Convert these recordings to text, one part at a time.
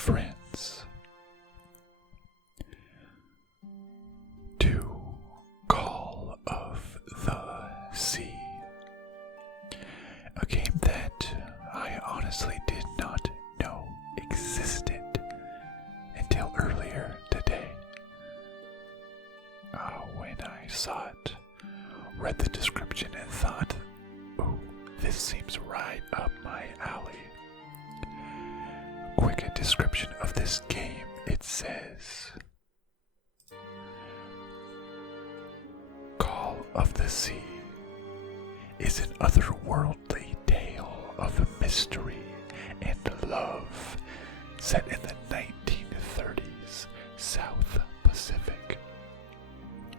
friends to Call of the Sea, a game that I honestly did not know existed until earlier today. When I saw it, read the description and thought, oh, this seems right up my alley. Quick description of this game, it says, Call of the Sea is an otherworldly tale of mystery and love set in the 1930s South Pacific.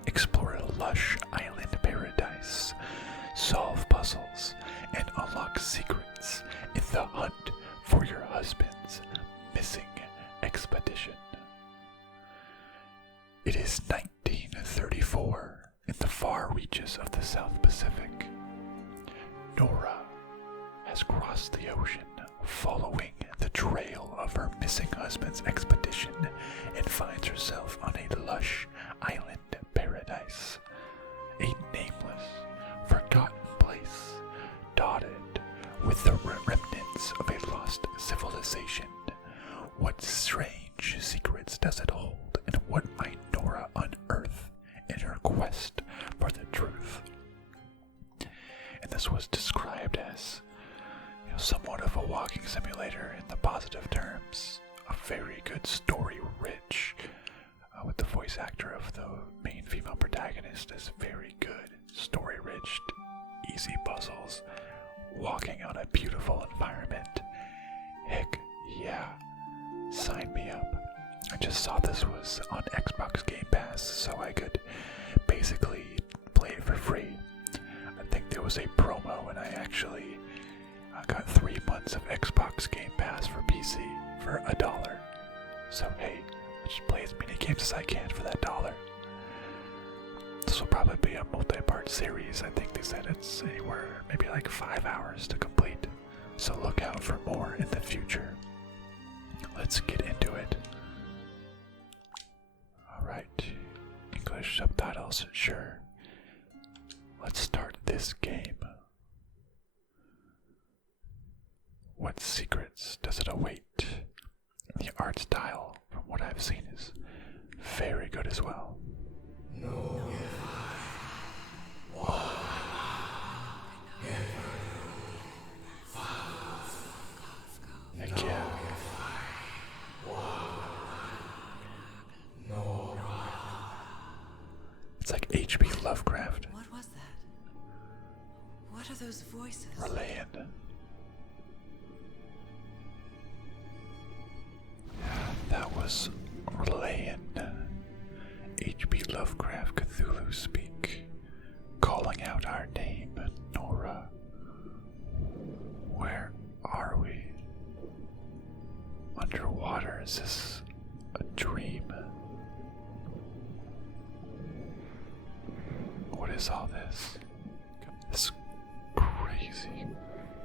Explore a lush island paradise, solve puzzles, and unlock secrets in the hunt for your husband's missing expedition. It is 1934 in the far reaches of the South Pacific. Norah has crossed the ocean following the trail of her missing husband's expedition and finds herself on a lush island paradise, a nameless, forgotten place dotted with the remnants of a lost civilization. What strange secrets does it hold, and what might Norah unearth in her quest for the truth? And this was described as somewhat of a walking simulator in the positive terms. A very good story, rich, with the voice actor of the main female protagonist is very good. Story rich, easy puzzles, walking on a beautiful environment. Heck yeah, sign me up. I just saw this was on Xbox Game Pass, so I could basically play it for free. I think there was a promo and I actually got 3 months of Xbox Game Pass for PC for $1. So hey, I'll just play as many games as I can for that $1. This will probably be a multi-part series. I think they said it's anywhere maybe like 5 hours to complete. So look out for more in the future. Let's get into it. Alright, English subtitles, sure. Let's start this game. What secrets does it await? The art style, from what I've seen, is very good as well. No. Heck yeah. It's like H.P Lovecraft. What was that? What are those voices? Relaying. That was relaying. H.P Lovecraft Cthulhu speak, calling out our name, Norah. Where are we? Underwater, is this a dream? What is all this? This crazy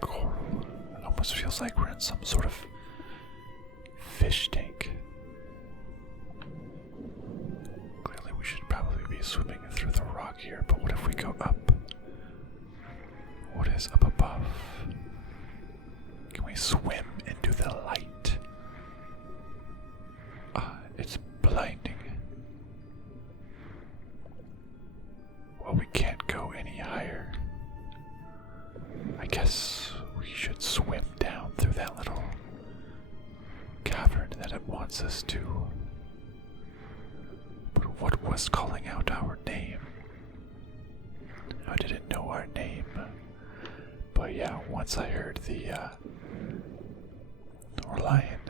coral. It almost feels like we're in some sort of fish tank. Clearly we should probably be swimming through the rock here, but what if we go up? What is up above? Can we swim into the light? It's blinding. Well, we can't go any higher. I guess we should swim down through that little cavern that it wants us to. But what was calling out our name? I didn't know our name. But yeah, once I heard the Lion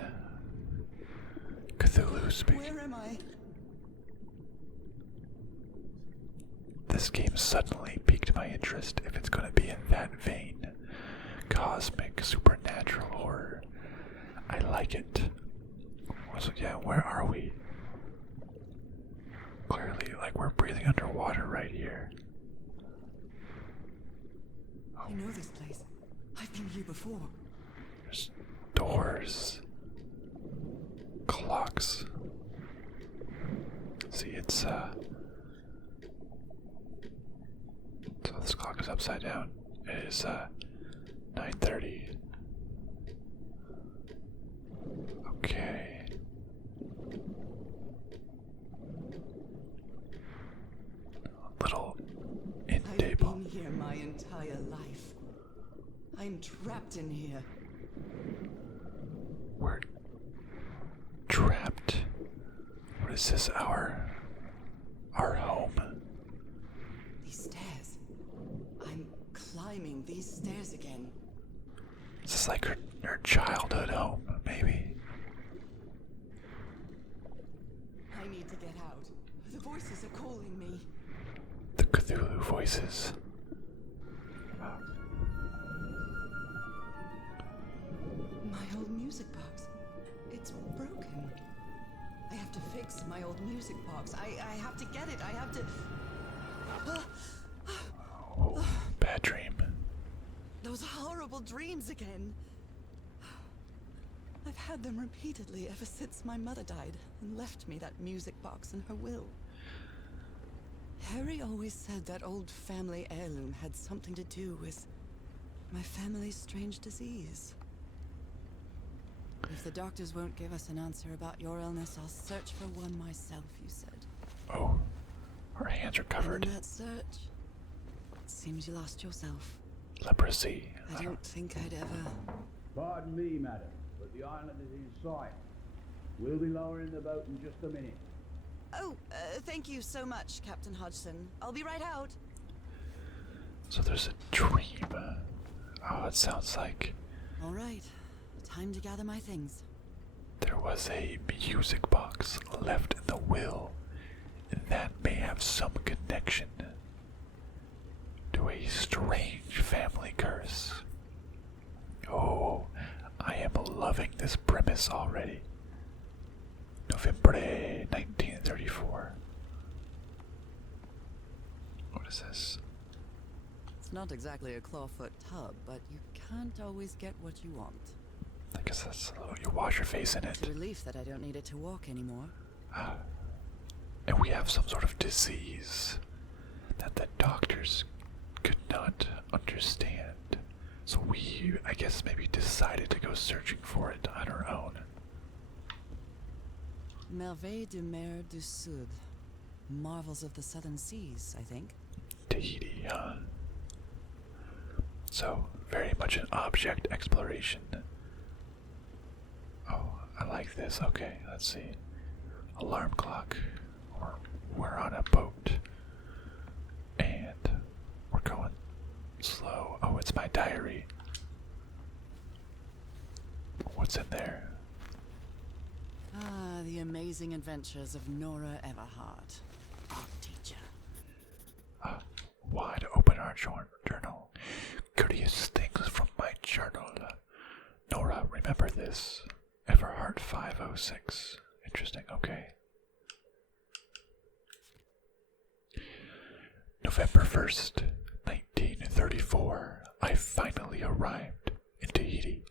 Cthulhu speak. Where am I? This game suddenly piqued my interest if it's going to be in that vein. Cosmic, supernatural horror. I like it. So yeah, where are we? Clearly, like we're breathing underwater right here. I know this place. I've been here before. There's doors. clocks. See, it's so this clock is upside down. It is 9:30. Okay. Little end table. I've been here my entire life. I'm trapped in here. We're trapped. What is this? Our home? These stairs. I'm climbing these stairs again. Is this like her childhood home, maybe? I need to get out. The voices are calling me. The Cthulhu voices. My old music box. It's broken. I have to fix my old music box. I have to get it. I have to... Oh, bad dream. Those horrible dreams again. I've had them repeatedly ever since my mother died and left me that music box in her will. Harry always said that old family heirloom had something to do with my family's strange disease. If the doctors won't give us an answer about your illness, I'll search for one myself, you said. Oh, her hands are covered. And in that search, it seems you lost yourself. Leprosy. I don't think I'd ever... Pardon me, madam, but the island is in sight. We'll be lowering the boat in just a minute. Oh, thank you so much, Captain Hodgson. I'll be right out. So there's a dream. Oh, it sounds like All right. Time to gather my things. there was a music box left in the will, and that may have some connection to a strange family curse. Oh, I am loving this premise already. November 1934. What is this? It's not exactly a clawfoot tub, but you can't always get what you want. I guess that's you wash your face in It's it. a relief that I don't need it to walk anymore. And we have some sort of disease that the doctors could not understand. So we, I guess, maybe decided to go searching for it on our own. Merveilles de mer du Sud. Marvels of the Southern Seas, I think. Tahiti, huh? So, very much an object exploration. Oh, I like this. Okay, let's see. Alarm clock. We're on a boat. And we're going slow. Oh, it's my diary. What's in there? Ah, the amazing adventures of Norah Everhart, art teacher. Wide open our journal. Courteous things from my journal. Norah, remember this. Everhart 506. Interesting, okay. November 1st, 1934. I finally arrived in Tahiti.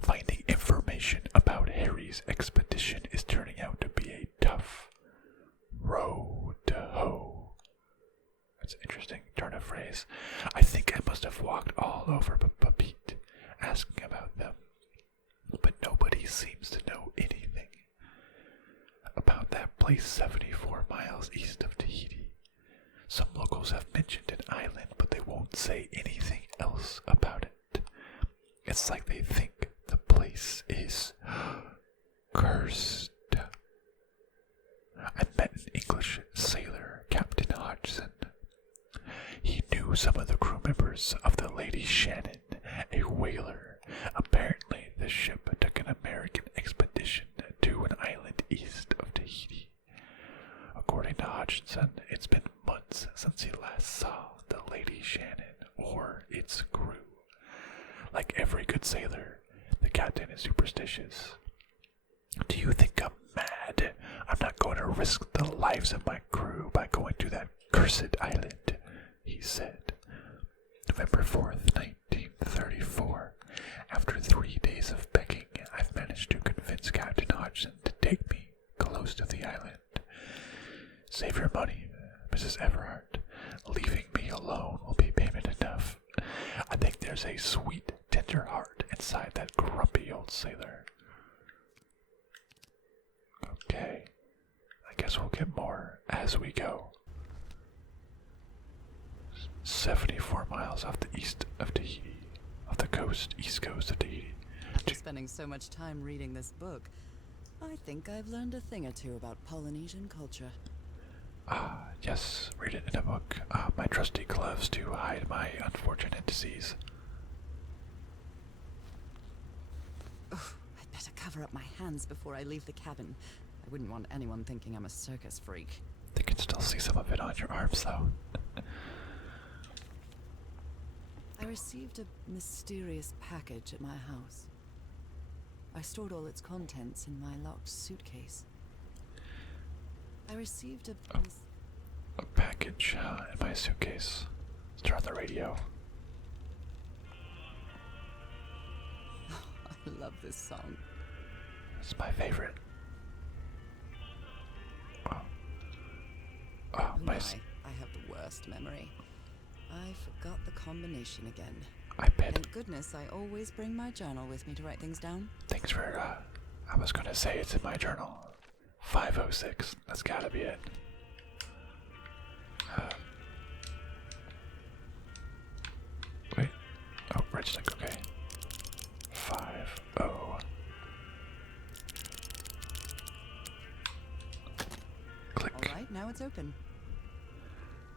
Finding information about Harry's expedition is turning out to be a tough row to hoe. That's an interesting turn of phrase. I think I must have walked all over Papit, asking about them. But nobody seems to know anything about that place 74 miles east of Tahiti. Some locals have mentioned an island, but they won't say anything else about it. It's like they think the place is cursed. I met an English sailor, Captain Hodgson. He knew some of the crew members of the Lady Shannon, a whaler. Apparently, the ship took an American expedition to an island east of Tahiti. According to Hodgson, it's been months since he last saw the Lady Shannon or its crew. Like every good sailor, the captain is superstitious. Do you think I'm mad? I'm not going to risk the lives of my crew by going to that cursed island, he said. November 4th, 1934. After 3 days of begging, I've managed to convince Captain Hodgson to your money, Mrs. Everhart. Leaving me alone will be payment enough. I think there's a sweet, tender heart inside that grumpy old sailor. Okay, I guess we'll get more as we go. 74 miles off the east of Tahiti, off the coast, east coast of Tahiti. After spending so much time reading this book, I think I've learned a thing or two about Polynesian culture. Yes, read it in a book. My trusty gloves to hide my unfortunate disease. Oh, I'd better cover up my hands before I leave the cabin. I wouldn't want anyone thinking I'm a circus freak. They can still see some of it on your arms, though. I received a mysterious package at my house. I stored all its contents in my locked suitcase. I received A package in my suitcase. Let's turn on the radio. I love this song. It's my favorite. I have the worst memory. I forgot the combination again. I bet. Thank goodness I always bring my journal with me to write things down. Thanks for, I was gonna say it's in my journal. 506. That's gotta be it. Wait. Oh, right stick, okay. 50. Click. Alright, now it's open.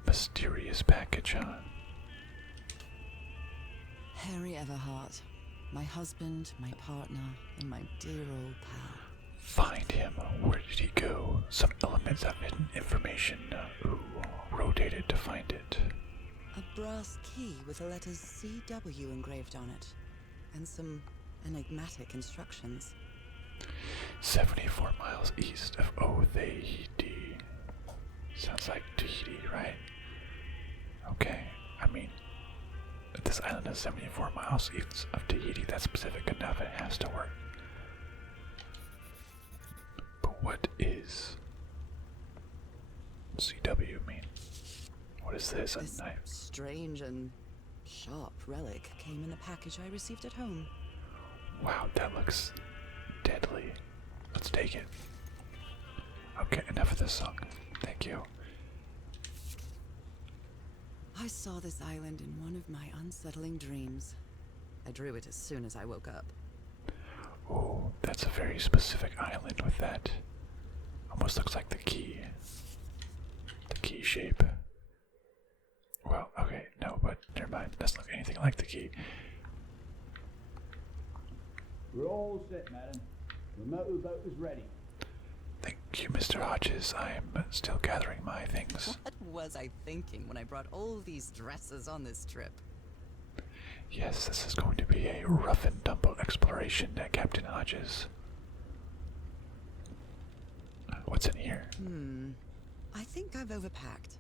Mysterious package, huh? Harry Everhart. My husband, my partner, and my dear old pal. Find him. Where did he go? Some elements of hidden information. Rotate it to find it. A brass key with the letters CW engraved on it. And some enigmatic instructions. 74 miles east of Tahiti. Sounds like Tahiti, right? Okay, I mean, if this island is 74 miles east of Tahiti, that's specific enough, it has to work. But what is CW mean? What is this? This A knife? strange and sharp relic came in the package I received at home. Wow, that looks deadly. Let's take it. Okay, enough of this song. Thank you. I saw this island in one of my unsettling dreams. I drew it as soon as I woke up. Oh, that's a very specific island with that. Almost looks like the key. The key shape. Well, okay, no, but never mind. Doesn't look anything like the key. We're all set, madam. The motorboat is ready. Thank you, Mr. Hodges. I am still gathering my things. What was I thinking when I brought all these dresses on this trip? Yes, this is going to be a rough and tumble exploration, Captain Hodges. What's in here? I think I've overpacked.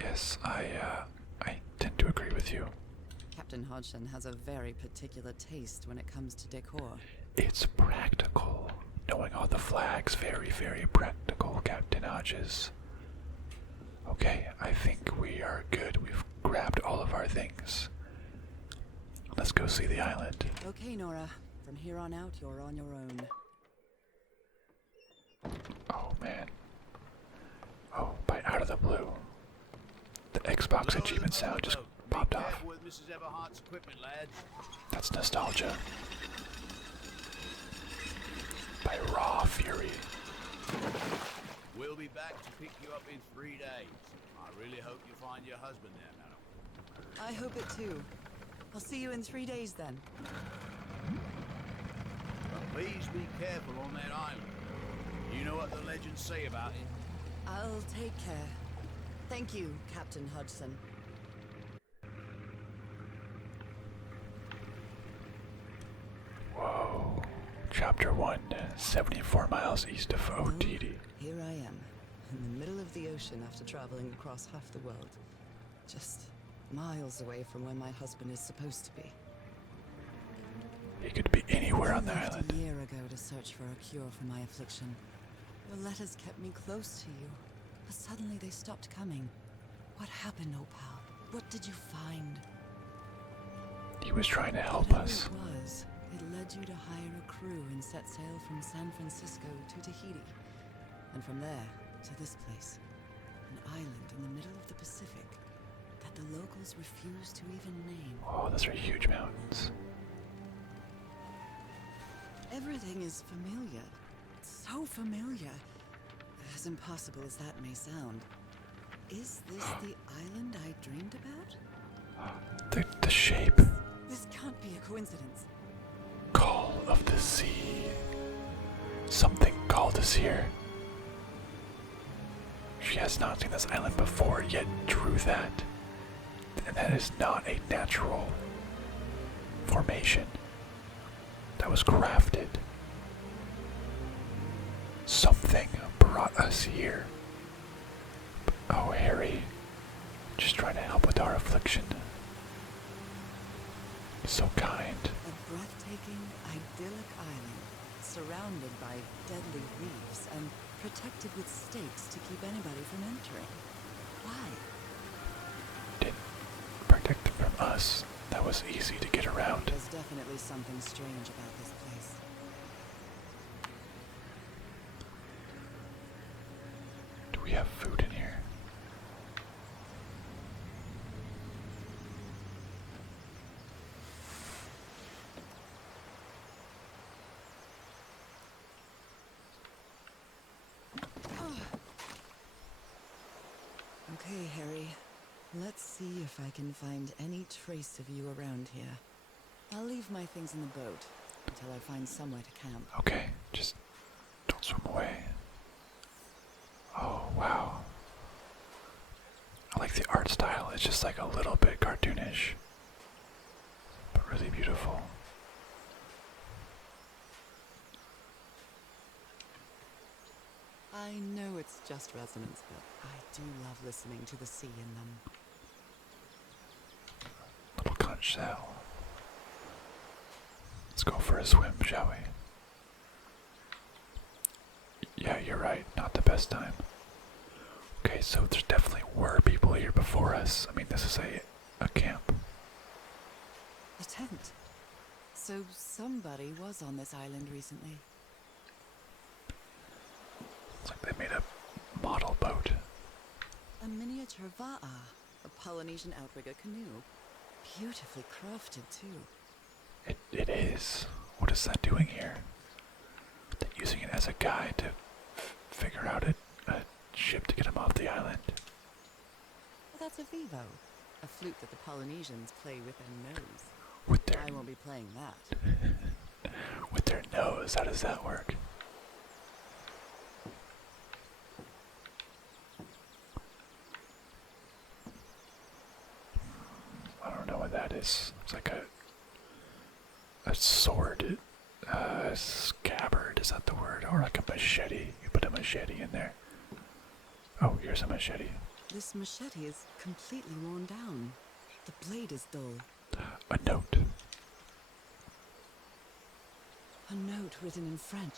Yes, I tend to agree with you. Captain Hodgson has a very particular taste when it comes to decor. It's practical. Knowing all the flags, very, very practical, Captain Hodges. Okay, I think we are good. We've grabbed all of our things. Let's go see the island. Okay, Norah. From here on out, you're on your own. Oh, man. Oh, by out of the blue. The Xbox achievement sound just popped off. With Mrs. Everhart's equipment, lads. That's nostalgia. By Raw Fury. We'll be back to pick you up in 3 days. I really hope you find your husband there, madam. I hope it too. I'll see you in 3 days then. But please be careful on that island. You know what the legends say about it. I'll take care. Thank you, Captain Hodgson. Whoa. Chapter 1, 74 miles east of Tahiti. Here I am, in the middle of the ocean after traveling across half the world. Just miles away from where my husband is supposed to be. He could be anywhere on the I left island. a year ago to search for a cure for my affliction. Your letters kept me close to you. suddenly they stopped coming. What happened, Opal? What did you find? He was trying to help Whatever us. it was, it led you to hire a crew and set sail from San Francisco to Tahiti. And from there to this place. An island in the middle of the Pacific that the locals refuse to even name. Oh, those are huge mountains. Everything is familiar. So familiar. As impossible as that may sound. Is this the island I dreamed about? The shape. This can't be a coincidence. Call of the sea. Something called us here. She has not seen this island before, yet drew that. And that is not a natural formation. That was crafted. Something brought us here. Oh, Harry. Just trying to help with our affliction. So kind. A breathtaking, idyllic island, surrounded by deadly reefs and protected with stakes to keep anybody from entering. Why? Didn't protect them from us. That was easy to get around. There's definitely something strange about this place. Do we have food in here? Okay, Harry. Let's see if I can find any trace of you around here. I'll leave my things in the boat until I find somewhere to camp. Okay, just don't swim away. Oh, wow. I like the art style. It's just like a little bit cartoonish, but really beautiful. I know it's just resonance, but I do love listening to the sea in them. Little conch shell. Let's go for a swim, shall we? Yeah, you're right. Not the best time. Okay, so there definitely were people here before us. I mean, this is a camp. A tent. So somebody was on this island recently. It's like they made a model boat. A miniature va'a, a Polynesian outrigger canoe. Beautifully crafted, too. It is. What is that doing here? They're using it as a guide to figure out a ship to get them off the island. Well, that's a vivo. A flute that the Polynesians play with their nose. With their I won't be playing that. with their nose, how does that work? I don't know what that is. It's like a sword, scabbard, is that the word? Or like a machete. You put a machete in there. Oh, here's a machete. This machete is completely worn down. The blade is dull. A note. A note written in French.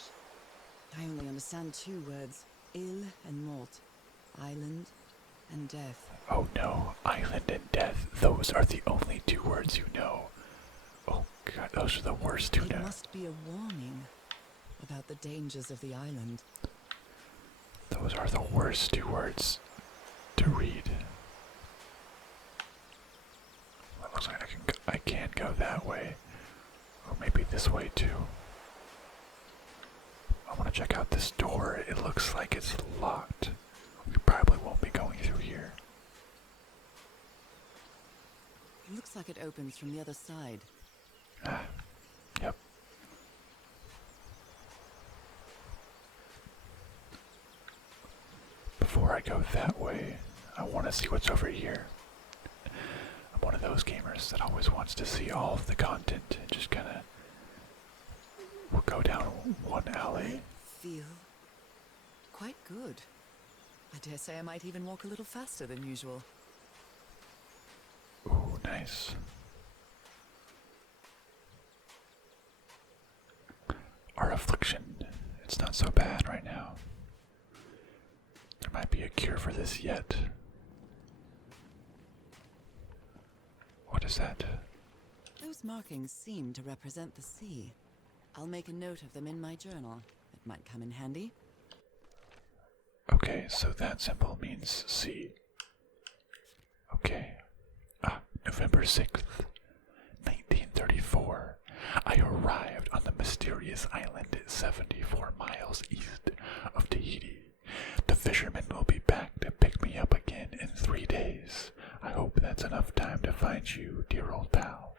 I only understand two words. Île and mort. Island and death. Oh no, island and death. Those are the only two words you know. Oh god, those are the worst to It know. must be a warning about the dangers of the island. Those are the worst two words to read. Well, it looks like I can go that way. Or maybe this way too. I want to check out this door. It looks like it's locked. We probably won't be going through here. It looks like it opens from the other side. Ah, yep. Before I go that way, I want to see what's over here. I'm one of those gamers that always wants to see all of the content and just kind of will go down one alley. I feel quite good. I dare say I might even walk a little faster than usual. Ooh, nice. Our affliction, it's not so bad right now. might be a cure for this yet. What is that? Those markings seem to represent the sea. I'll make a note of them in my journal. It might come in handy. Okay, so that symbol means sea. Okay. November 6th, 1934. I arrived on the mysterious island 74 miles east of Tahiti. The fishermen will be back to pick me up again in 3 days. I hope that's enough time to find you, dear old pal.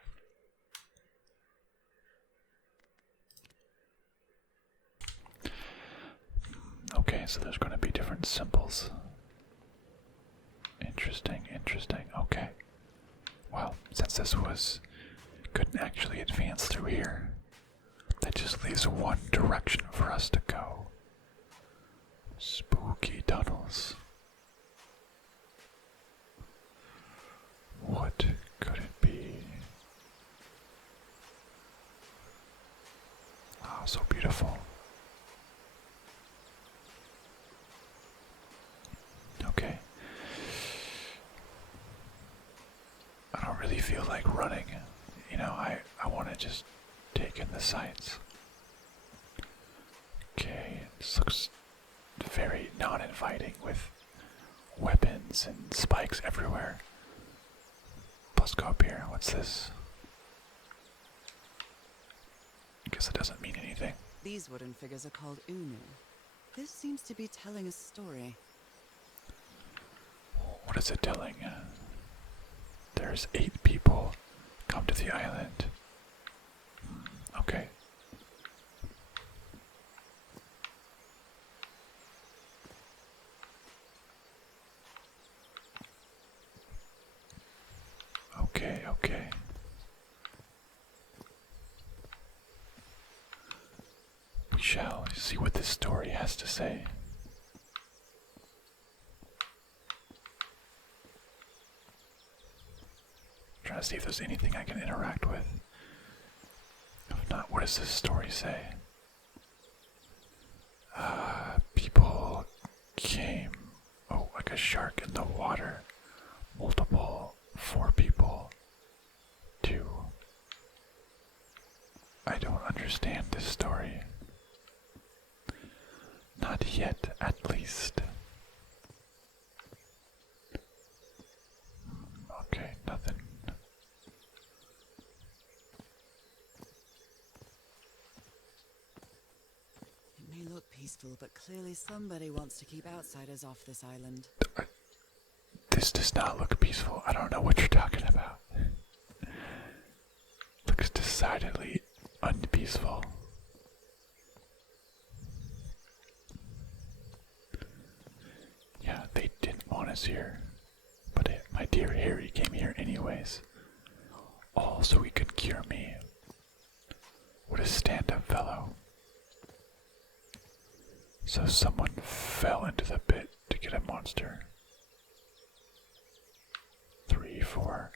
Okay, so there's going to be different symbols. Interesting, interesting. Okay. Well, since this couldn't actually advance through here, that just leaves one direction for us to go. Spooky tunnels. What could it be? Oh, so beautiful. Okay. I don't really feel like running. You know, I want to just take in the sights. Okay, this looks very non-inviting with weapons and spikes everywhere. Let's go up here. What's this? I guess it doesn't mean anything. These wooden figures are called Unu. This seems to be telling a story. What is it telling? There's 8 people come to the island. Okay. Okay. We shall see what this story has to say. Trying to see if there's anything I can interact with. If not, what does this story say? People came. Oh, like a shark in the water. Multiple. 4 people. 2. I don't understand this story. Not yet, at least. Okay, nothing. It may look peaceful, but clearly somebody wants to keep outsiders off this island. This does not look peaceful. I don't know what you're talking about. Looks decidedly unpeaceful. Yeah, they didn't want us here. But my dear Harry came here anyways. All so he could cure me. What a stand-up fellow. So someone fell into the pit to get a monster. 3, 4.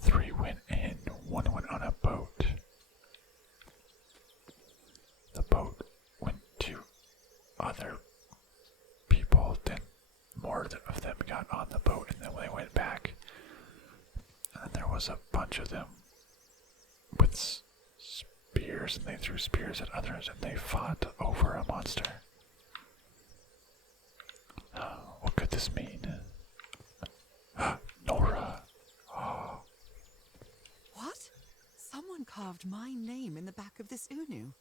3 went in, 1 went on a boat. The boat went to other people, then more of them got on the boat, and then they went back. And there was a bunch of them with spears, and they threw spears at others, and they fought over a monster. What could this mean? Norah. Oh. What? Someone carved my name in the back of this Unu.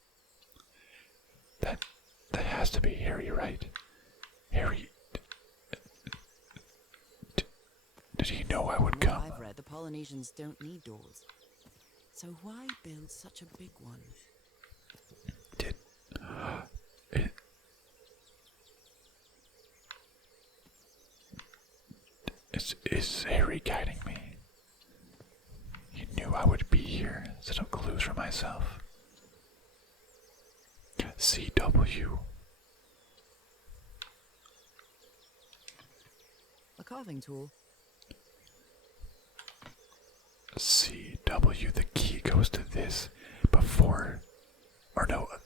That has to be Harry, right? Harry. Did he know I would come? I've read the Polynesians don't need doors. So why build such a big one? Is Harry guiding me? He knew I would be here. Set up clues for myself. CW. A carving tool. CW, the key goes to this.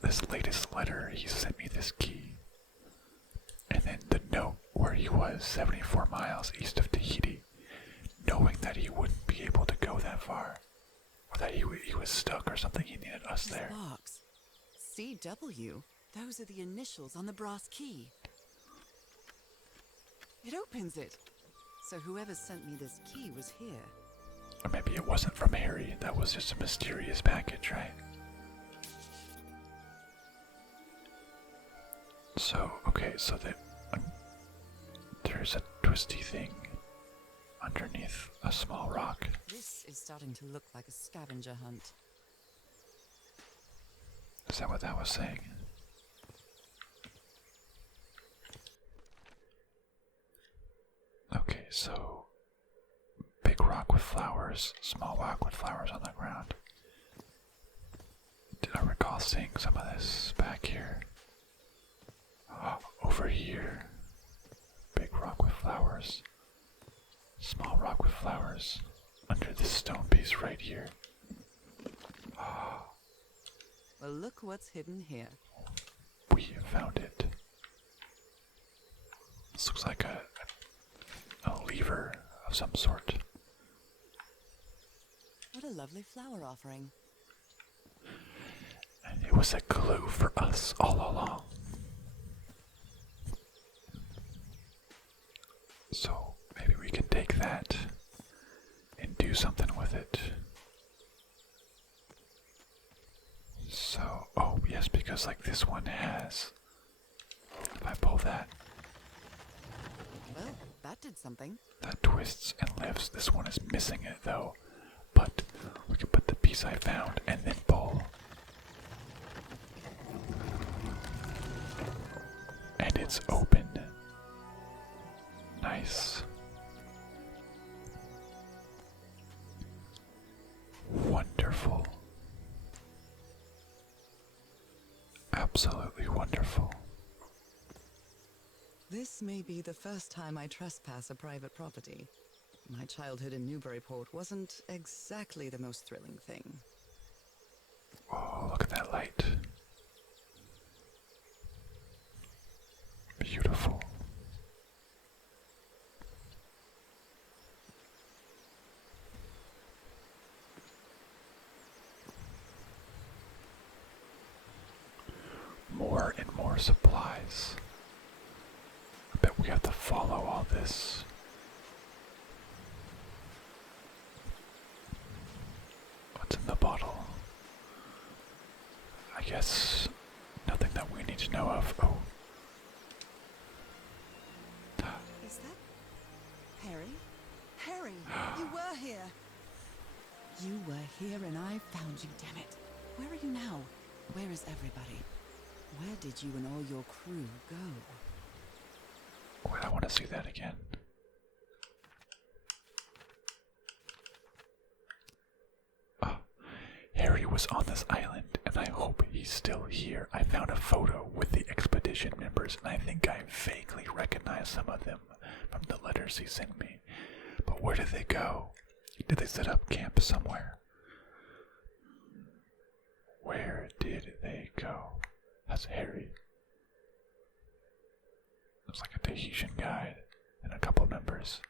This latest letter, he sent me this key. And then the note where he was 74 miles east of Tahiti, knowing that he wouldn't be able to go that far, or that he was stuck or something. He needed us there. Box. CW. Those are the initials on the brass key. It opens it. So whoever sent me this key was here. Or maybe it wasn't from Harry. That was just a mysterious package, right? So, okay, so there's a twisty thing underneath a small rock. This is starting to look like a scavenger hunt. Is that what that was saying? Okay, so big rock with flowers, small rock with flowers on the ground. Did I recall seeing some of this back here? Over here. Big rock with flowers. Small rock with flowers. Under this stone piece right here. Well, look what's hidden here. We found it. This looks like a lever of some sort. What a lovely flower offering. And it was a clue for us all along. So maybe we can take that and do something with it. So, oh yes, because like this one has, if I pull that, Well, that did something. that twists and lifts. This one is missing it though, but we can put the piece I found and then pull. And it's open. Nice. Wonderful. Absolutely wonderful. This may be the first time I trespass a private property. My childhood in Newburyport wasn't exactly the most thrilling thing. Oh, look at that light. Beautiful. More and more supplies. I bet we have to follow all this. What's in the bottle? I guess nothing that we need to know of. Oh. Is that Harry? Harry, you were here. You were here and I found you, damn it. Where are you now? Where is everybody? Where did you and all your crew go? Wait, I want to see that again. Harry was on this island, and I hope he's still here. I found a photo with the expedition members, and I think I vaguely recognize some of them from the letters he sent me. But where did they go? Did they set up camp somewhere? Where did they go? That's Harry. Looks like a Tahitian guide and a couple members.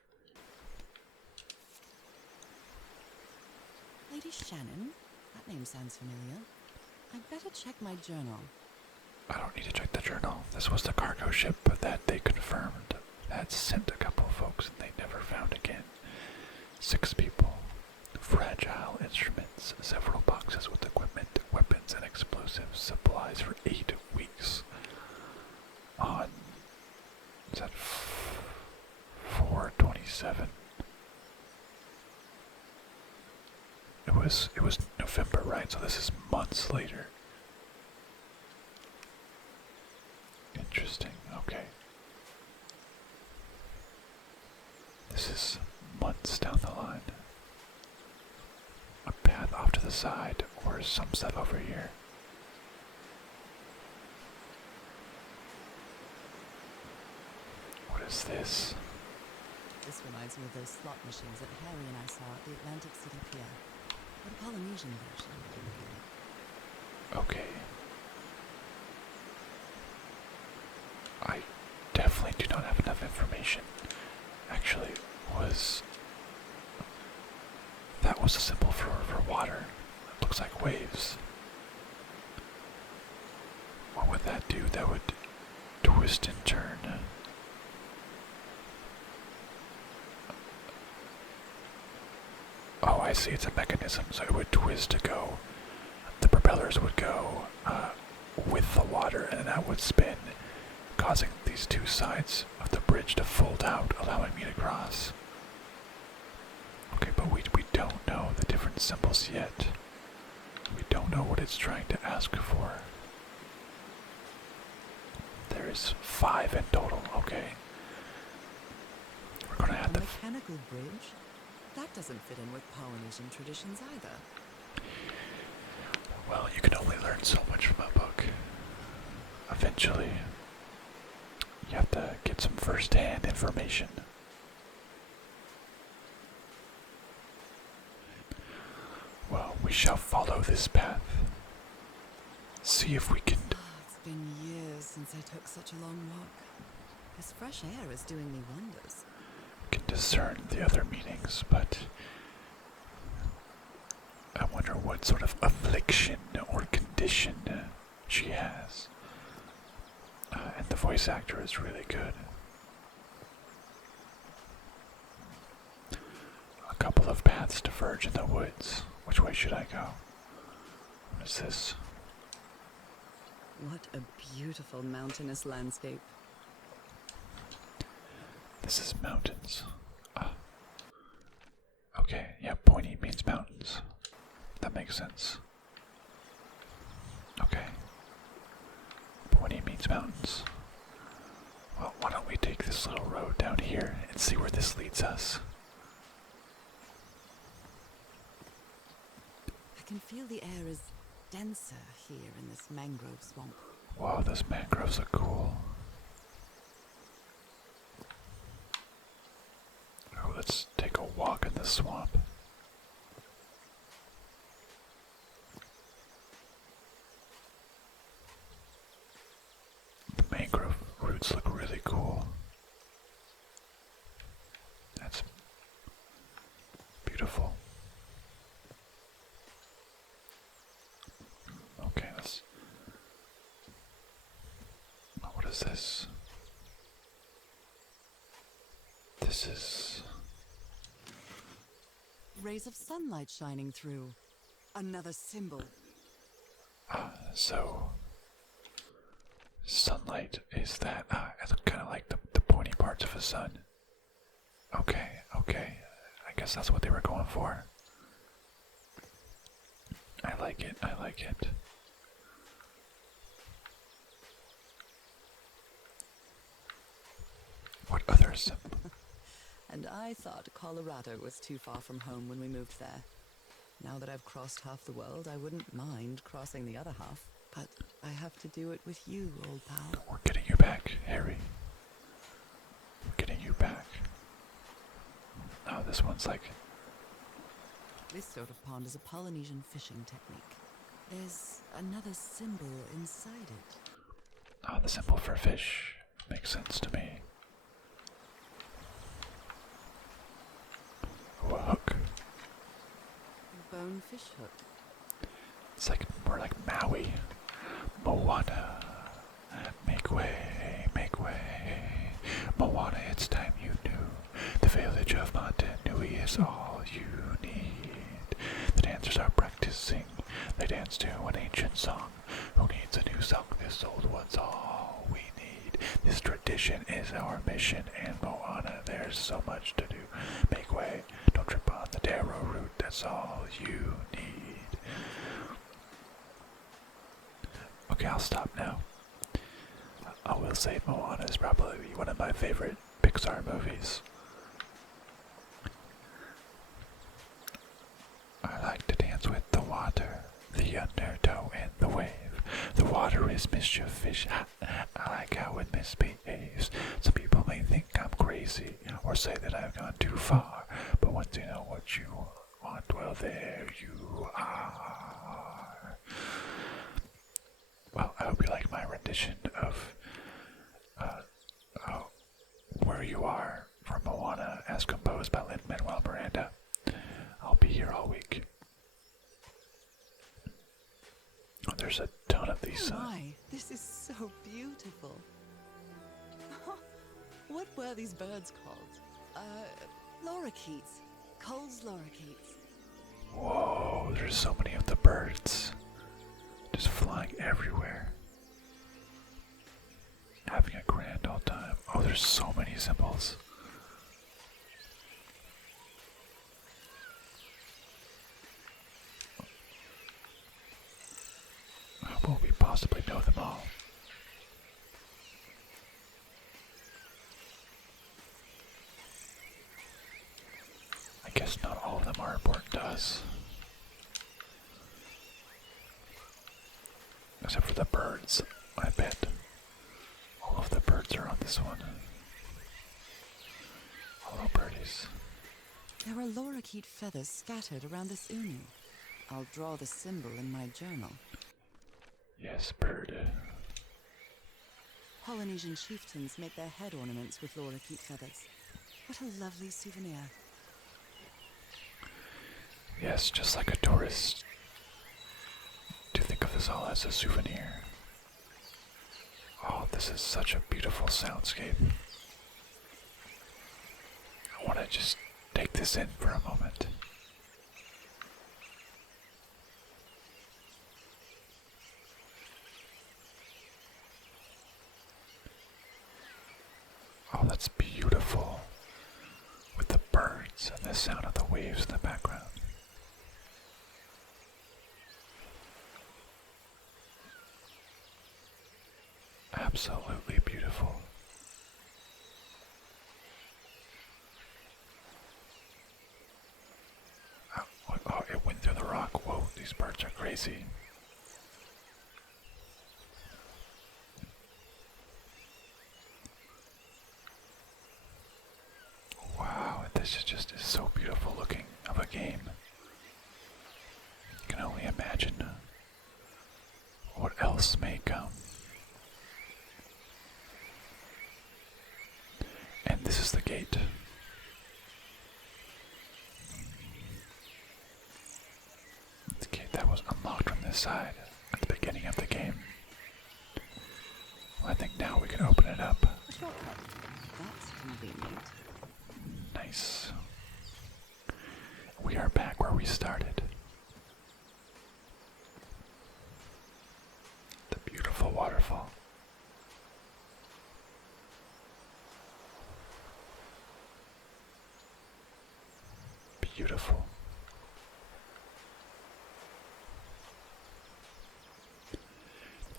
Lady Shannon? That name sounds familiar. I'd better check my journal. I don't need to check the journal. This was the cargo ship that they confirmed had sent a couple of folks and they never found again. 6 people. Fragile instruments, several boxes with equipment, weapons, and explosives, supplies for 8 weeks. On, is that 4/27? It was November, right? So this is months later. Interesting, okay. This is months down the line. A path off to the side, or some stuff over here. What is this? This reminds me of those slot machines that Harry and I saw at the Atlantic City Pier. But a Polynesian version. Okay. I definitely do not have enough information. Actually, that was a symbol for water. It looks like waves. What would that do? That would twist and turn. Oh, I see. It's a mechanism, so it would twist to go. The propellers would go with the water, and that would spin, causing these two sides of the bridge to fold out, allowing me to cross. Okay, but we don't know the different symbols yet. We don't know what it's trying to ask for. There's 5 in total, okay. We're gonna have a mechanical bridge? That doesn't fit in with Polynesian traditions either. Well, you can only learn so much from a book. Eventually, you have to get some first-hand information. Well, we shall follow this path. See if we can... It's been years since I took such a long walk. This fresh air is doing me wonders. We can discern the other meanings, but... I wonder what sort of affliction or condition she has. And the voice actor is really good. A couple of paths diverge in the woods. Which way should I go? What is this? What a beautiful mountainous landscape. This is mountains. Okay, yeah, pointy means mountains. That makes sense. Okay. Pointy means mountains. Well, why don't we take this little road down here and see where this leads us? I can feel the air is denser here in this mangrove swamp. Wow, those mangroves are cool. Oh, let's take a walk in the swamp. The mangrove roots look really cool. That's beautiful. Okay, let's... Oh, what is this? This is... Rays of sunlight shining through. Another symbol. So... Sunlight is that, it's kind of like the pointy parts of a sun. Okay. I guess that's what they were going for. I like it. What other symbol? And I thought Colorado was too far from home when we moved there. Now that I've crossed half the world, I wouldn't mind crossing the other half. But I have to do it with you, old pal. We're getting you back, Harry. We're getting you back. Oh, this one's like... This sort of pond is a Polynesian fishing technique. There's another symbol inside it. Oh, the symbol for fish makes sense to me. Oh, a hook. A bonefish hook. It's like more like Maui. Moana, make way, make way. Moana, it's time you knew. The village of Montanui is all you need. The dancers are practicing. They dance to an ancient song. Who needs a new song? This old one's all we need. This tradition is our mission. In Moana, there's so much to do. Make way, don't trip on the taro root. That's all you need. Okay, I'll stop now. I will say Moana is probably one of my favorite Pixar movies. I like to dance with the water, the undertow and the wave. The water is mischief-ish. I like how it misbehaves. Some people may think I'm crazy or say that I've gone too far, but once you know what you want, well, there you are. Well, I hope you like my rendition of where you are from Moana, as composed by Lin-Manuel Miranda. I'll be here all week. Oh, there's a ton of these. Oh my, this is so beautiful. What were these birds called? Lorikeets. Cole's lorikeets. Whoa, there's so many of the birds. Just flying everywhere. Having a grand old time. Oh, there's so many symbols. How will we possibly know them all? I guess not all of them are important to us. Except for the birds, I bet. All of the birds are on this one. Hello, birdies. There are lorikeet feathers scattered around this unu. I'll draw the symbol in my journal. Yes, bird. Polynesian chieftains make their head ornaments with lorikeet feathers. What a lovely souvenir. Yes, just like a tourist. To think of this all as a souvenir. Oh, this is such a beautiful soundscape. I want to just take this in for a moment. Oh, that's beautiful. With the birds and the sound of the waves in the background. Absolutely beautiful. Oh, it went through the rock. Whoa, these birds are crazy. Wow, this is so beautiful looking of a game. You can only imagine what else may come. And this is the gate. The gate that was unlocked from this side at the beginning of the game. Well, I think now we can open it up. A shortcut. That's convenient. Nice. We are back where we started. The beautiful waterfall. Beautiful.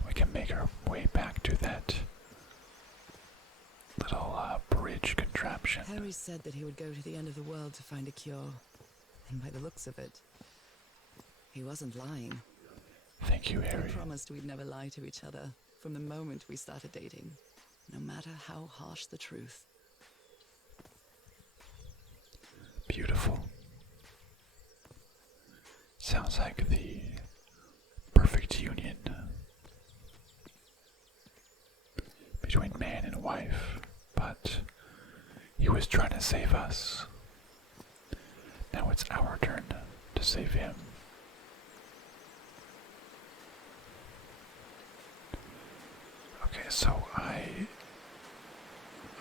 We can make our way back to that little bridge contraption. Harry said that he would go to the end of the world to find a cure. And by the looks of it, he wasn't lying. Thank you, Harry. We promised we'd never lie to each other from the moment we started dating, no matter how harsh the truth. Beautiful. Sounds like the perfect union between man and wife, but he was trying to save us. Now it's our turn to save him. Okay, so I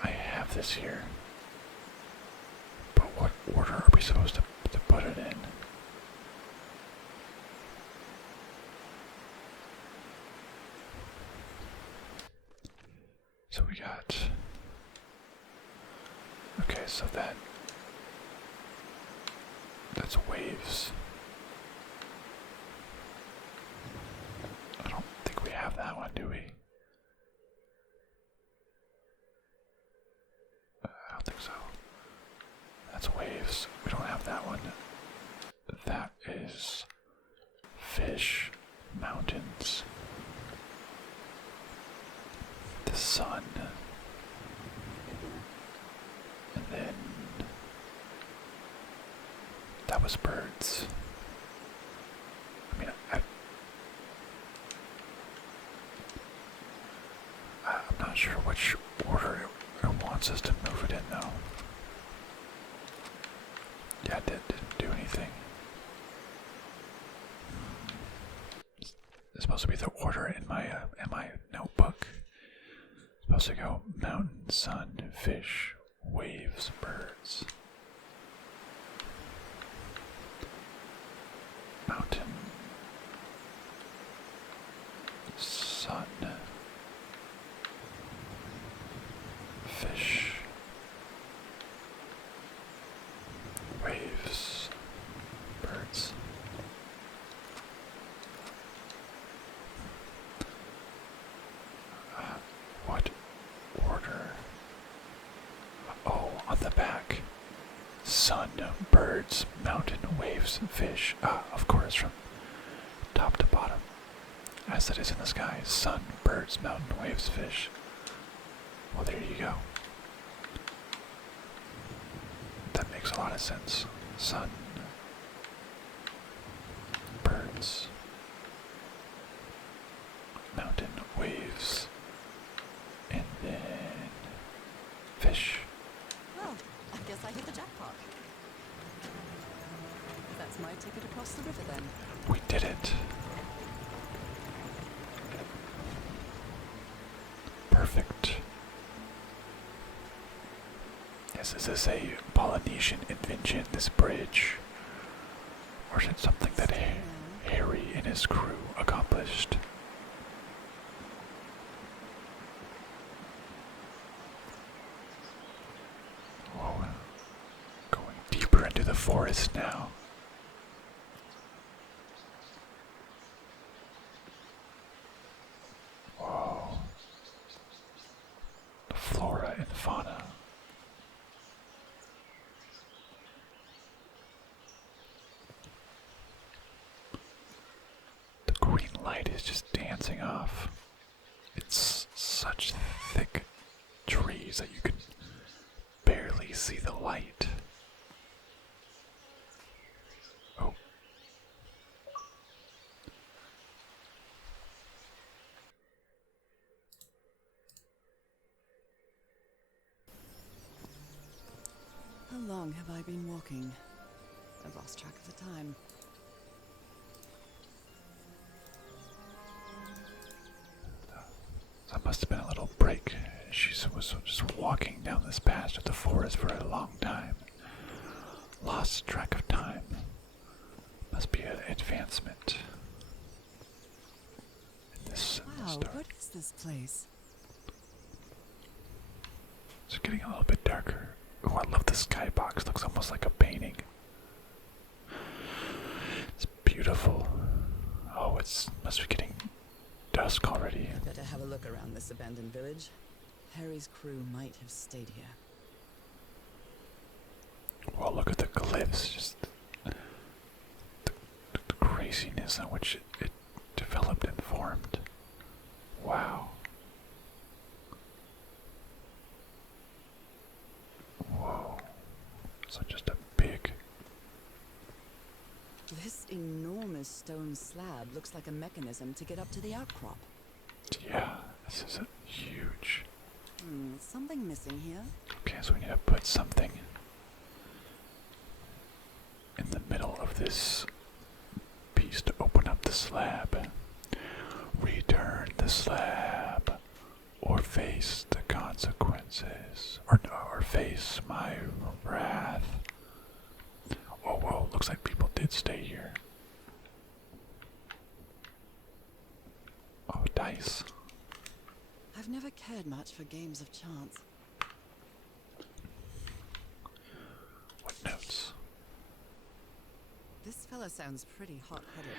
have this here, but what order are we supposed to put it in? So we got, okay, so that's waves. I don't think we have that one, do we? I don't think so. That's waves. We don't have that one. That is fish, mountains, the sun, and then that was birds. I mean, I'm not sure which order I want wants us to move it in, though. Yeah, it didn't do anything. It's supposed to be the order in my notebook. It's supposed to go mountain, sun, fish, waves, birds. Mountain, sun, fish, waves, birds. What order? Oh, on the back. Sun, birds, mountain, waves, fish. Ah, of course, from top to bottom. As it is in the sky. Sun, birds, mountain, waves, fish. Well, there you go. That makes a lot of sense. Sun, birds, mountain, waves, and then fish. Well, I guess I hit the jackpot. That's my ticket across the river then. We did it. Perfect. Yes, is this a Polynesian invention, this bridge? Or is it something that Harry and his crew accomplished? Whoa. Going deeper into the forest now. Whoa. The flora and fauna. The green light is just dancing off. It's such thick trees that you can barely see the light. Oh. How long have I been walking? I've lost track of the time. That must have been a little break. She was just walking down this path of the forest for a long time. Lost track of time. Must be an advancement in this Wow, story. what is this place? It's getting a little bit darker. Oh, I love the skybox. Looks almost like a painting. It's beautiful. Oh, must be getting dusk already. I'd better have a look around this abandoned village. Harry's crew might have stayed here. Well, look at the glyphs. Just the craziness in which it developed and formed. Wow. Whoa. So just a big... This enormous stone slab looks like a mechanism to get up to the outcrop. Yeah, this is huge. Something missing here. Okay, so we need to put something in the middle of this piece to open up the slab. Return the slab, or face the consequences, or face my wrath. Whoa, whoa, looks like people did stay here. Oh, dice. I've never cared much for games of chance. What notes? This fella sounds pretty hot-headed.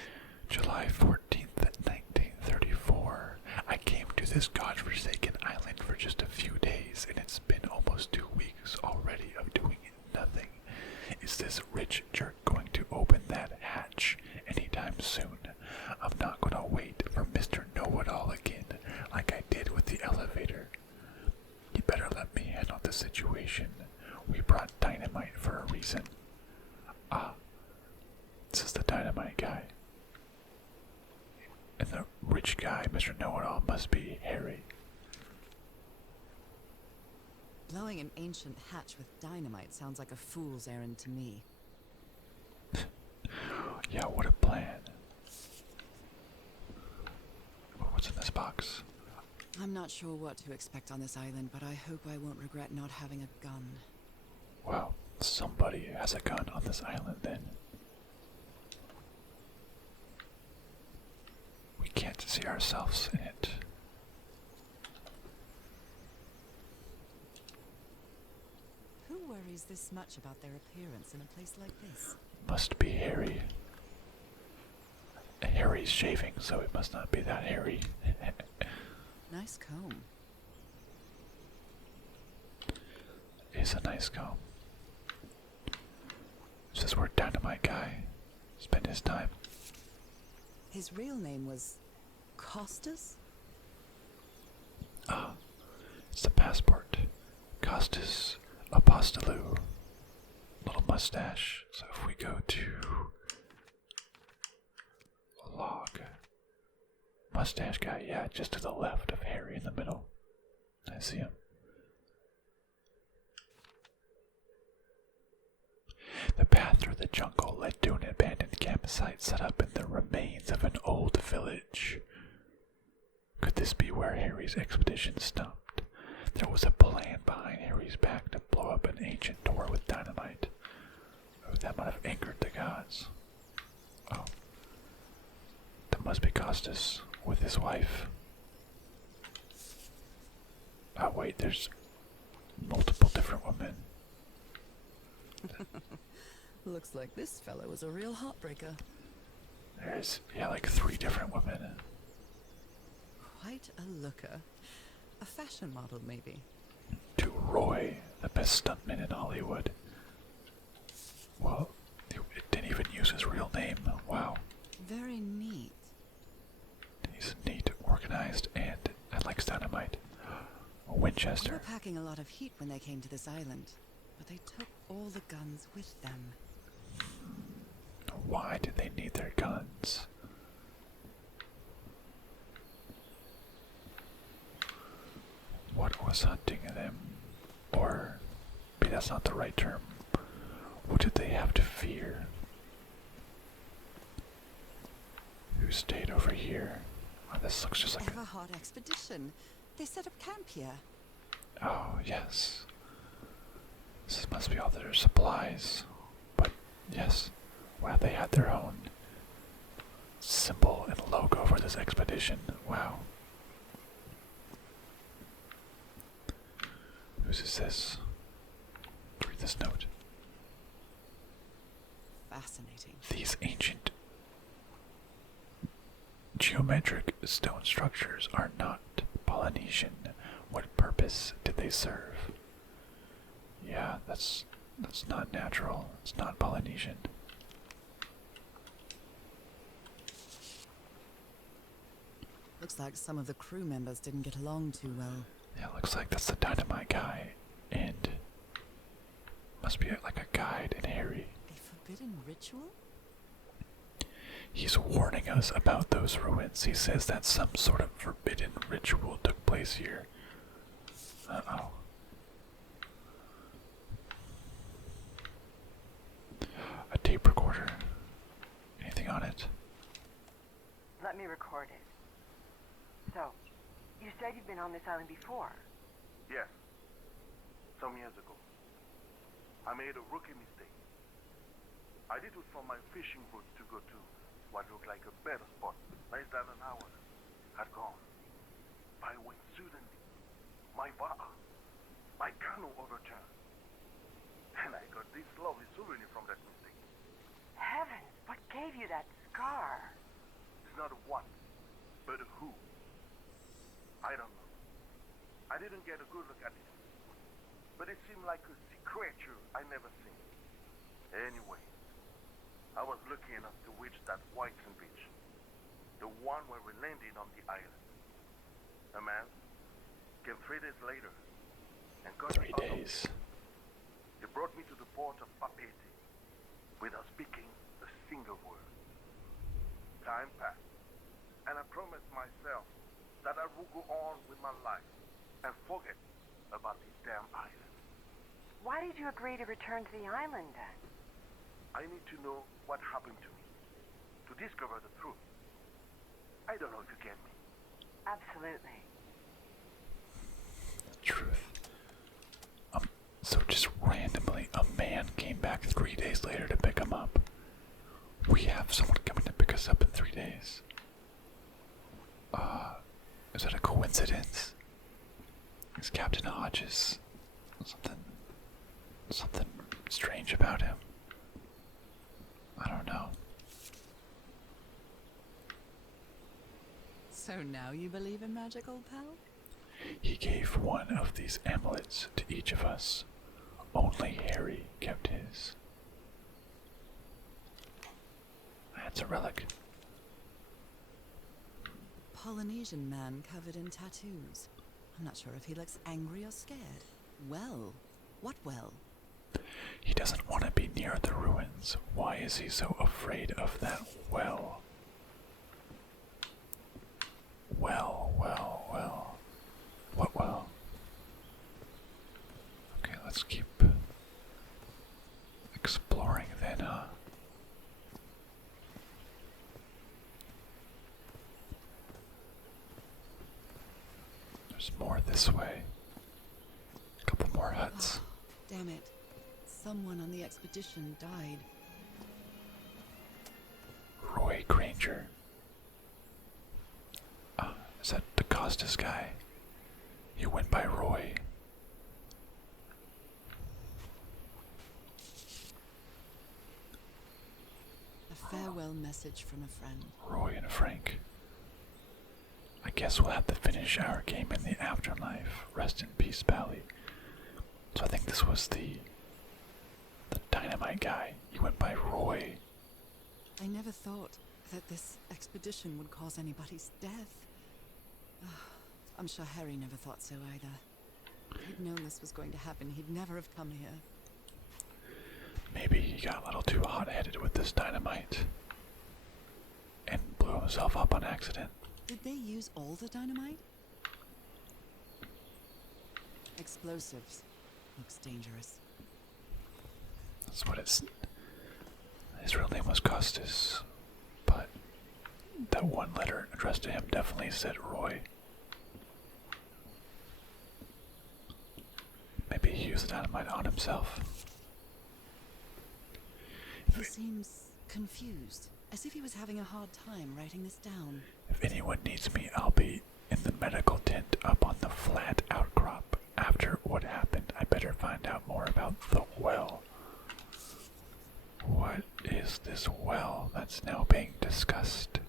July 14th, 1934. I came to this godforsaken island for just a few days, and it's been almost 2 weeks already of doing nothing. Is this rich jerk going to open that hatch anytime soon? I'm not gonna wait for Mr. Know-It-All again, like I did with the elevator. You better let me handle the situation. We brought dynamite for a reason. Ah, this is the dynamite guy. And the rich guy, Mr. Know-It-All, must be Harry. Blowing Blowing an ancient hatch with dynamite sounds like a fool's errand to me. Yeah, what a plan. What's in this box? I'm not sure what to expect on this island, but I hope I won't regret not having a gun. Well, somebody has a gun on this island then. We can't see ourselves in it. Who worries this much about their appearance in a place like this? Must be Harry. Harry's shaving, so it must not be that Harry. Nice comb. It's a nice comb. This is where Dynamite Guy spent his time. His real name was Costas? Ah, it's the passport. Costas Apostolou. Little mustache. So if we go to log. Mustache guy, yeah, just to the left of Harry in the middle. I see him. The path through the jungle led to an abandoned campsite set up in the remains of an old village. Could this be where Harry's expedition stopped? There was a plan behind Harry's back to blow up an ancient door with dynamite. Oh, that might have angered the gods. Oh. That must be Costas with his wife. Oh wait, there's multiple different women. Looks like this fellow is a real heartbreaker. There's, yeah, like 3 different women. Quite a looker. A fashion model, maybe. To Roy, the best stuntman in Hollywood. Well, it didn't even use his real name. Wow. Very neat. He's neat, organized, and likes dynamite. A They Winchester. were packing a lot of heat when they came to this island, but they took all the guns with them. Why did they need their guns? What was hunting them? Or, maybe that's not the right term. What did they have to fear? Who stayed over here? Oh, this looks just like a... Everhard expedition. They set up camp here. Oh, yes. This must be all their supplies. But, yes. Wow, they had their own symbol and logo for this expedition. Wow. Whose is this? Read this note. Fascinating. These ancient geometric stone structures are not Polynesian. What purpose did they serve? Yeah, that's not natural. It's not Polynesian. Looks like some of the crew members didn't get along too well. Yeah, looks like that's the dynamite guy, and must be like a guide and Harry. A forbidden ritual? He's warning us about those ruins. He says that some sort of forbidden ritual took place here. Uh-oh. A tape recorder. Anything on it? Let me record it. So, you said you've been on this island before. Yes. Some years ago. I made a rookie mistake. I did it from my fishing boat to go to what looked like a better spot. Less than an hour had gone. By when suddenly, my canoe overturned. And I got this lovely souvenir from that mistake. Heavens, what gave you that scar? It's not a what, but a who. I don't know. I didn't get a good look at it. But it seemed like a sea creature I never seen. Anyway, I was lucky enough to reach that Whitesand beach. The one where we landed on the island. A man came 3 days later and got 3 days. He brought me to the port of Papeete without speaking a single word. Time passed, and I promised myself that I would go on with my life and forget about this damn island. Why did you agree to return to the island then? I need to know what happened to me, to discover the truth. I don't know if you get me. Absolutely. Truth. So just randomly, a man came back 3 days later to pick him up. We have someone coming to pick us up in 3 days. Is that a coincidence? Is Captain Hodges something strange about him? I don't know. So now you believe in magic, old pal? He gave one of these amulets to each of us. Only Harry kept his. That's a relic. Polynesian man covered in tattoos. I'm not sure if he looks angry or scared. Well, what well? He doesn't want to be near the ruins. Why is he so afraid of that well? Well. What well? Okay, let's keep exploring then, huh? There's more this way. A couple more huts. Damn it. Someone on the expedition died. Roy Granger. Is that the Costas guy? He went by Roy. A farewell message from a friend. Roy and Frank. I guess we'll have to finish our game in the afterlife. Rest in peace, Pally. So I think this was the dynamite guy. He went by Roy. I never thought that this expedition would cause anybody's death. I'm sure Harry never thought so either. If he'd known this was going to happen, he'd never have come here. Maybe he got a little too hot-headed with this dynamite and blew himself up on accident. Did they use all the dynamite? Explosives. Looks dangerous. That's what his real name was Costas, but that one letter addressed to him definitely said Roy. Maybe he used the dynamite on himself. He seems confused, as if he was having a hard time writing this down. If anyone needs me, I'll be in the medical tent up on the flat outcrop. After what happened, I better find out more about the well. What is this well that's now being discussed?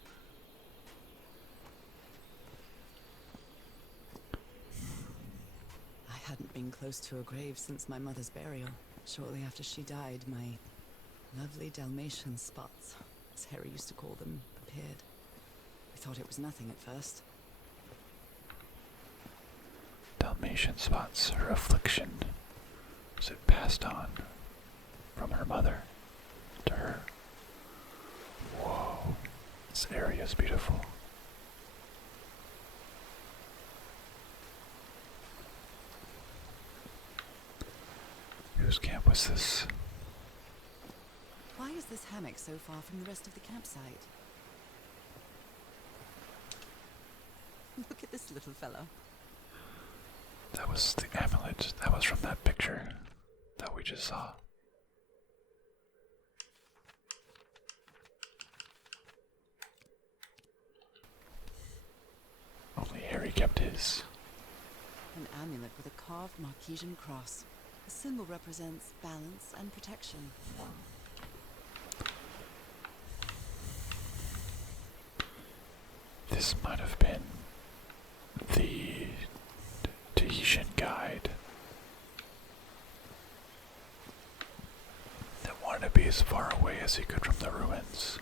I hadn't been close to a grave since my mother's burial. Shortly after she died, my lovely Dalmatian spots, as Harry used to call them, appeared. I thought it was nothing at first. Dalmatian spots, her affliction. Was it passed on from her mother to her? Whoa, this area is beautiful. Whose camp was this? Why is this hammock so far from the rest of the campsite? Look at this little fella. That was the amulet. That was from that picture that we just saw. Only Harry kept his. An amulet with a carved Marquesian cross. The symbol represents balance and protection. This might have been the Tahitian guide that wanted to be as far away as he could from the ruins.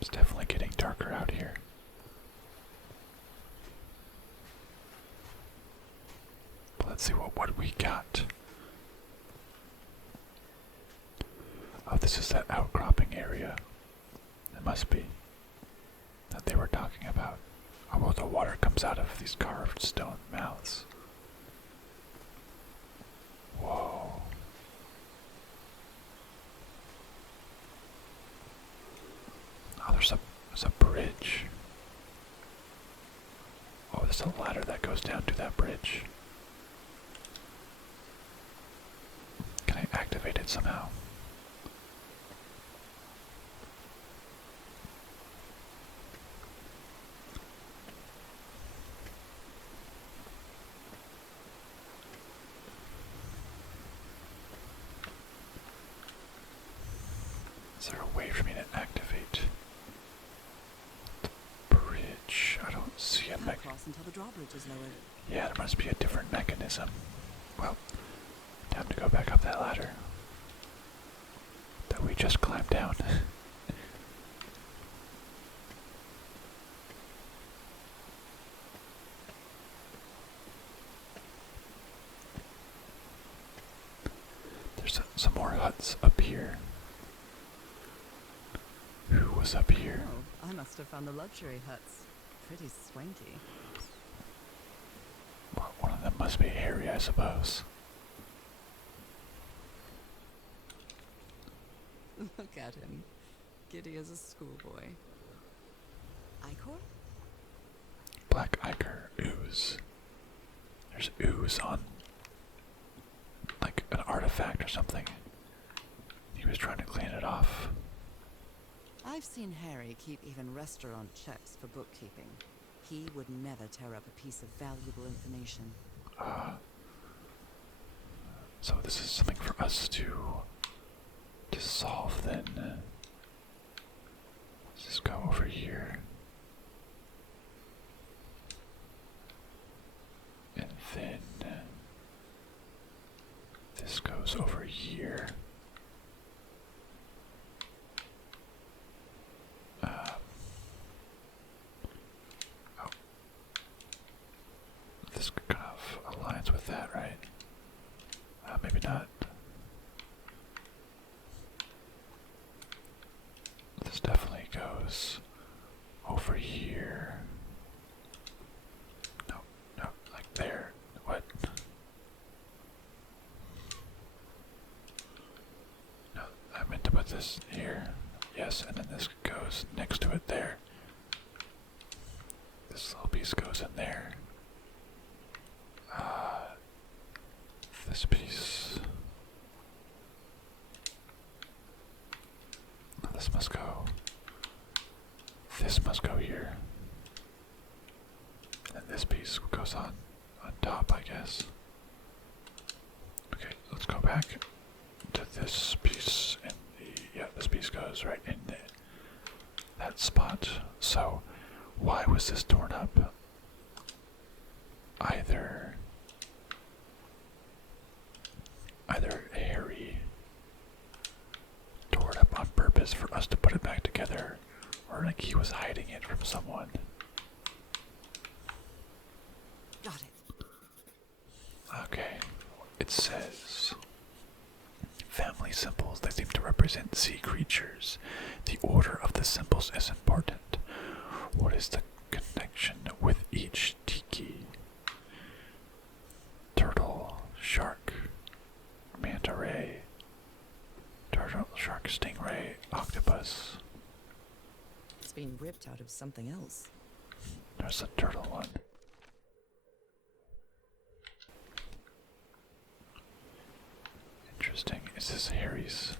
It's definitely getting darker out here. But let's see what we got. Oh, this is that outcropping area. It must be that they were talking about. How about the water comes out of these carved stone mouths? Whoa. Oh, there's a bridge. Oh, there's a ladder that goes down to that bridge. Can I activate it somehow? Is there a way for me to activate the bridge? I don't see a Can't cross until the drawbridge is lowered. Yeah, there must be a different mechanism. Well, time to go back up that ladder that we just climbed down. There's some more huts up here. Who was up here? Oh, I must have found the luxury huts. Pretty swanky. Well, one of them must be Harry, I suppose. Look at him. Giddy as a schoolboy. Icor? Black ichor ooze. There's ooze on like an artifact or something. He was trying to clean it off. I've seen Harry keep even restaurant checks for bookkeeping. He would never tear up a piece of valuable information. So this is something for us to solve then. Let's just go over here. And then this goes over here. This kind of aligns with that, right? Maybe not. This definitely goes over here. No, no, like there. What? No, I meant to put this here. Yes, and then this goes next to it there. This little piece goes in there. This piece. This must go. This must go here. And then this piece goes on top, I guess. Okay, let's go back to this piece. And this piece goes right in that spot. So, why was this torn up? Either Harry tore it up on purpose for us to put it back together, or like he was hiding it from someone. Got it. Okay, it says family symbols. They seem to represent sea creatures. The order of the symbols is important. What is the connection with each tiki? Turtle, shark, manta ray, turtle, shark, stingray, octopus. It's been ripped out of something else. There's a turtle one. Interesting. Is this Harry's?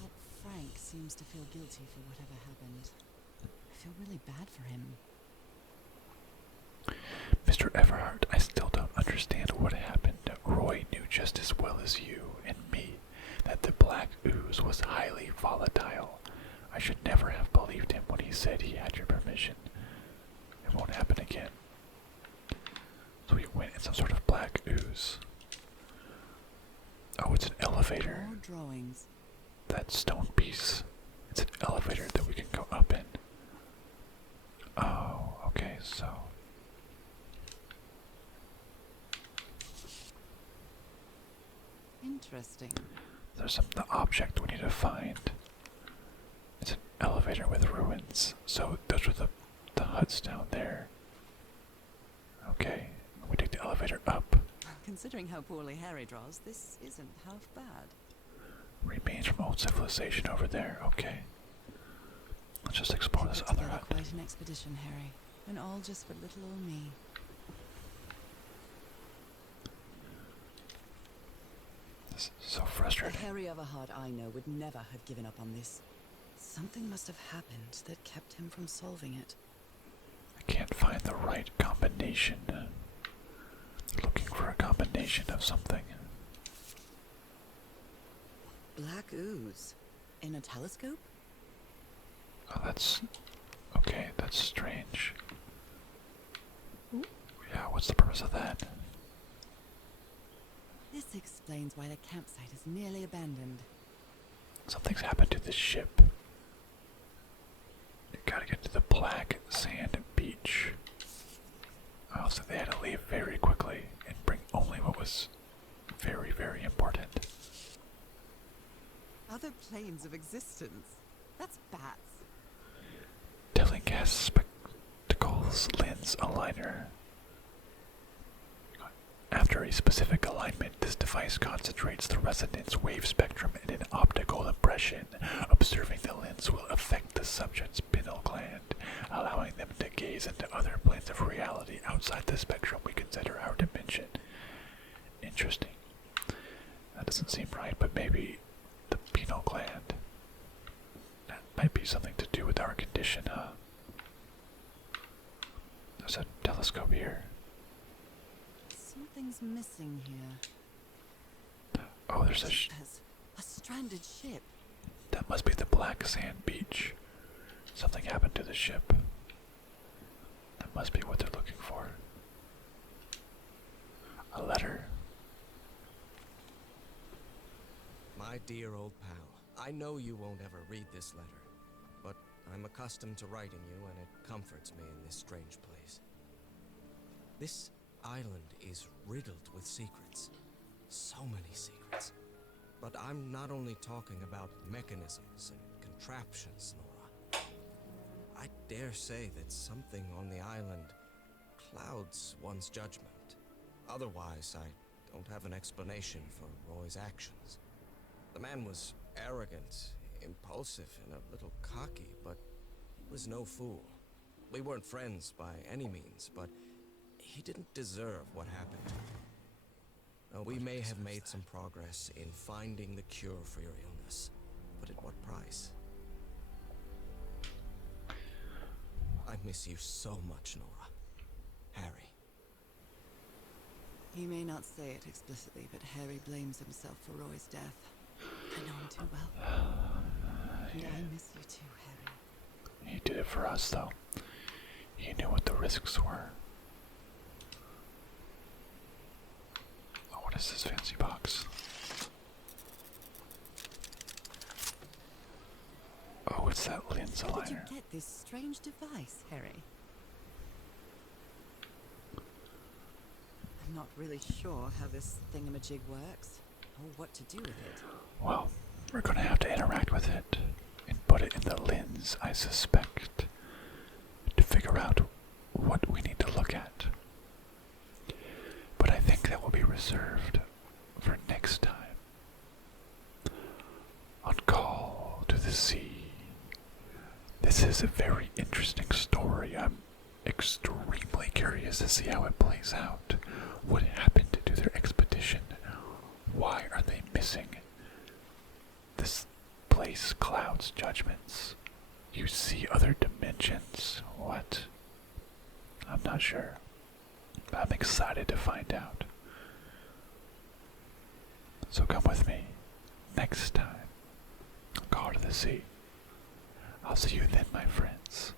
But Frank seems to feel guilty for whatever happened. I feel really bad for him. Mr. Everhart, I still don't understand what happened. Roy knew just as well as you and me that the black ooze was highly volatile. I should never have believed him when he said he had your permission. It won't happen again. So we went in some sort of black ooze. Oh, it's an elevator. More drawings. That stone piece. It's an elevator that we can go up in. Oh, okay, so. Interesting. There's the object we need to find. It's an elevator with ruins. So those were the huts down there. Okay, we take the elevator up. Considering how poorly Harry draws, this isn't half bad. Remains from old civilization over there. Okay. Let's just explore this other hut. Quite an expedition, Harry, and all just for little old me. This is so The frustrating. Harry of a heart I know would never have given up on this. Something must have happened that kept him from solving it. I can't find the right combination. Looking for a combination of something. Black ooze. In a telescope? Oh, that's... okay, that's strange. Yeah, what's the purpose of that? This explains why the campsite is nearly abandoned. Something's happened to this ship. You gotta get to the black sand beach. Oh, so they had to leave very quickly and bring only what was very, very important. Other planes of existence? That's bats. Telling gas spectacles lens aligner. After a specific alignment, this device concentrates the resonance wave spectrum in an optical impression. Observing the lens will affect the subject's pineal gland, allowing them to gaze into other planes of reality outside the spectrum we consider our dimension. Interesting. That doesn't seem right, but maybe the pineal gland. That might be something to do with our condition, huh? There's a telescope here. Something's missing here. Oh, there's As a stranded ship. that must be the black sand beach. Something happened to the ship. That must be what they're looking for. A letter. My dear old pal, I know you won't ever read this letter, but I'm accustomed to writing you and it comforts me in this strange place. This island is riddled with secrets. So many secrets. But I'm not only talking about mechanisms and contraptions, Norah. I dare say that something on the island clouds one's judgment. Otherwise, I don't have an explanation for Roy's actions. The man was arrogant, impulsive, and a little cocky, but he was no fool. We weren't friends by any means, but he didn't deserve what happened to him. Now, we may have made some progress in finding the cure for your illness, but at what price? I miss you so much, Norah. Harry. He may not say it explicitly, but Harry blames himself for Roy's death. I know him too well. And I miss you too, Harry. He did it for us, though. He knew what the risks were. Oh, what is this fancy box? Oh, it's that lens How did you aligner. get this strange device, Harry? I'm not really sure how this thingamajig works, or what to do with it. Well, we're gonna have to interact with it and put it in the lens, I suspect, to figure out what we need to look at. But I think that will be reserved for next time. On Call to the Sea. This is a very interesting story. I'm extremely curious to see how it plays out. What happened to their expedition? Why are they missing? This place clouds judgments. You see other dimensions. What? I'm not sure. I'm excited to find out. So come with me next time. Call to the Sea. I'll see you then, my friends.